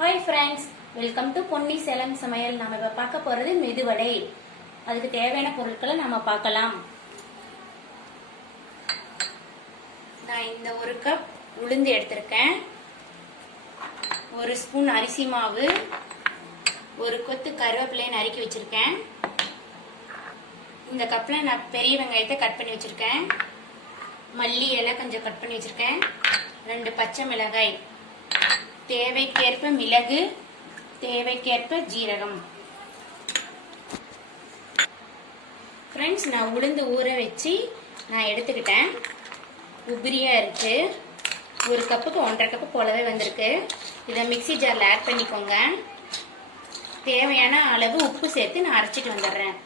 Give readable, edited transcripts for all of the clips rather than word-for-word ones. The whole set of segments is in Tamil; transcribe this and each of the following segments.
Hi friends, welcome to Ponni Salem சமையல். நம்ம இப்போ பார்க்க போகிறது மெதுவடை. அதுக்கு தேவையான பொருட்களை நம்ம பார்க்கலாம். நான் இந்த 1 கப் உளுந்து எடுத்திருக்கேன், 1 ஸ்பூன் அரிசி மாவு, 1 கொத்து கருவேப்பிலையை நறுக்கி வச்சிருக்கேன். இந்த கப்பில் நான் பெரிய வெங்காயத்தை கட் பண்ணி வச்சிருக்கேன், மல்லி இலை கொஞ்சம் கட் பண்ணி வச்சிருக்கேன், 2 பச்சை மிளகாய், தேவைக்கேற்ப மிளகு, தேவைக்கேற்ப ஜீரகம். ஃப்ரெண்ட்ஸ், நான் உளுந்து ஊற வச்சு நான் எடுத்துக்கிட்டேன். உதிரியா இருக்கு. 1 கப்புக்கு 1.5 கப்பு போலவே வந்திருக்கு. இதை மிக்ஸி ஜாரில் ஆட் பண்ணிக்கோங்க. தேவையான அளவு உப்பு சேர்த்து நான் அரைச்சிட்டு வந்துடுறேன்.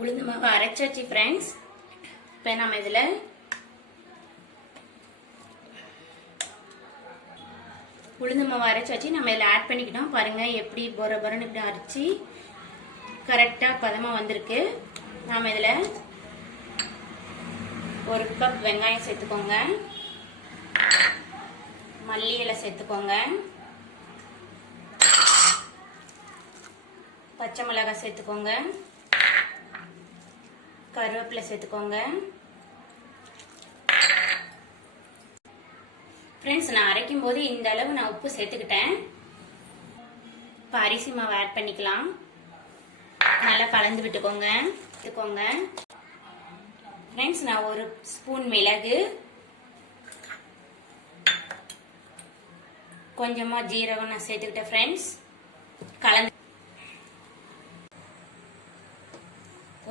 உளுந்து மாவு அரைச்சாச்சு ஃப்ரெண்ட்ஸ். இப்போ நம்ம இதில் உளுந்து மாவு அரைச்சி வச்சு நம்ம இதில் ஆட் பண்ணிக்கிட்டோம். பாருங்கள் எப்படி பொரன்னு இப்படி அரைச்சி கரெக்டாக பதமாக வந்திருக்கு. நாம் இதில் 1 கப் வெங்காயம் சேர்த்துக்கோங்க, மல்லி இலை சேர்த்துக்கோங்க, பச்சை மிளகாய் சேர்த்துக்கோங்க, கருவேப்பிலை சேர்த்துக்கோங்க. ஃப்ரெண்ட்ஸ், நான் அரைக்கும் போது இந்த அளவு நான் உப்பு சேர்த்துக்கிட்டேன். இப்போ அரிசி மாவு ஆட் பண்ணிக்கலாம். நல்லா கலந்து விட்டுக்கோங்க. ஃப்ரெண்ட்ஸ், நான் 1 ஸ்பூன் மிளகு, கொஞ்சமா ஜீரகம் நான் சேர்த்துக்கிட்டேன். ஃப்ரெண்ட்ஸ், கலந்து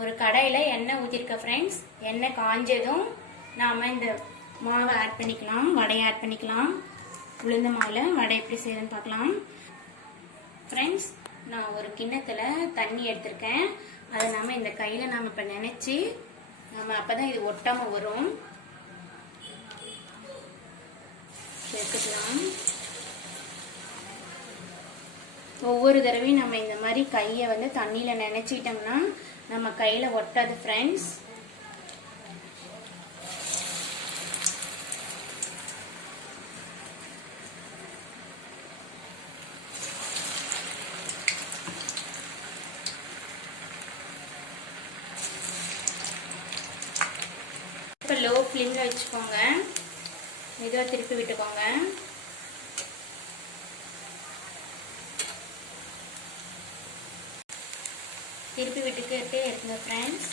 ஒரு கடாயில எண்ணெய் ஊற்றிருக்கேன். ஃப்ரெண்ட்ஸ், எண்ணெய் காஞ்சதும் நாம இந்த மாவை ஆட் பண்ணிக்கலாம், வடையை ஆட் பண்ணிக்கலாம். உளுந்த மாவில் வடை எப்படி செய்யறதுன்னு பார்க்கலாம். ஃப்ரெண்ட்ஸ், நான் ஒரு கிண்ணத்தில் தண்ணி எடுத்திருக்கேன். அதை நம்ம இந்த கையில் நாம் இப்போ நினைச்சு நம்ம அப்பதான் இது ஒட்டாம வரும். சேர்த்துக்கலாம். ஒவ்வொரு தடவையும் நம்ம இந்த மாதிரி கையை வந்து தண்ணியில் நினைச்சிட்டோம்னா நம்ம கையில் ஒட்டாது. ஃப்ரெண்ட்ஸ், இப்போ லோ ஃப்ளேமில் வச்சுக்கோங்க. மெதுவாக திருப்பி விட்டுக்கோங்க. திருப்பி விட்டுக்கிட்டே இருக்குங்க ஃப்ரெண்ட்ஸ்.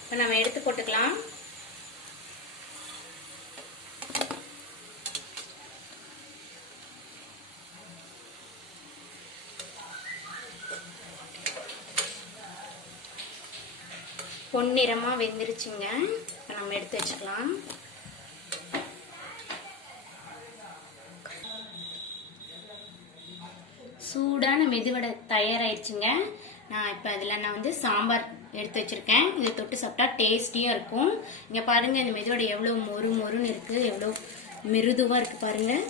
இப்போ நம்ம எடுத்து போட்டுக்கலாம். பொன்னிறமா வெந்துருச்சுங்க. இப்போ நம்ம எடுத்து வச்சுக்கலாம். சூடான மெதுவடை தயாராயிடுச்சுங்க. நான் இப்போ அதில் நான் வந்து சாம்பார் எடுத்து வச்சிருக்கேன். இதை தொட்டு சாப்பிட்டா டேஸ்டியாக இருக்கும். இங்கே பாருங்கள், இந்த மெதுவடை எவ்வளோ மொறுன்னு இருக்குது, எவ்வளோ மிருதுவாக இருக்குது பாருங்கள்.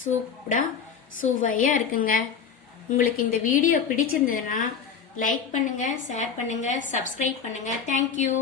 சூப்பராக சுவையாக இருக்குங்க. உங்களுக்கு இந்த வீடியோ பிடிச்சிருந்ததுன்னா லைக் பண்ணுங்க, ஷேர் பண்ணுங்க, சப்ஸ்கிரைப் பண்ணுங்க. தேங்க்யூ.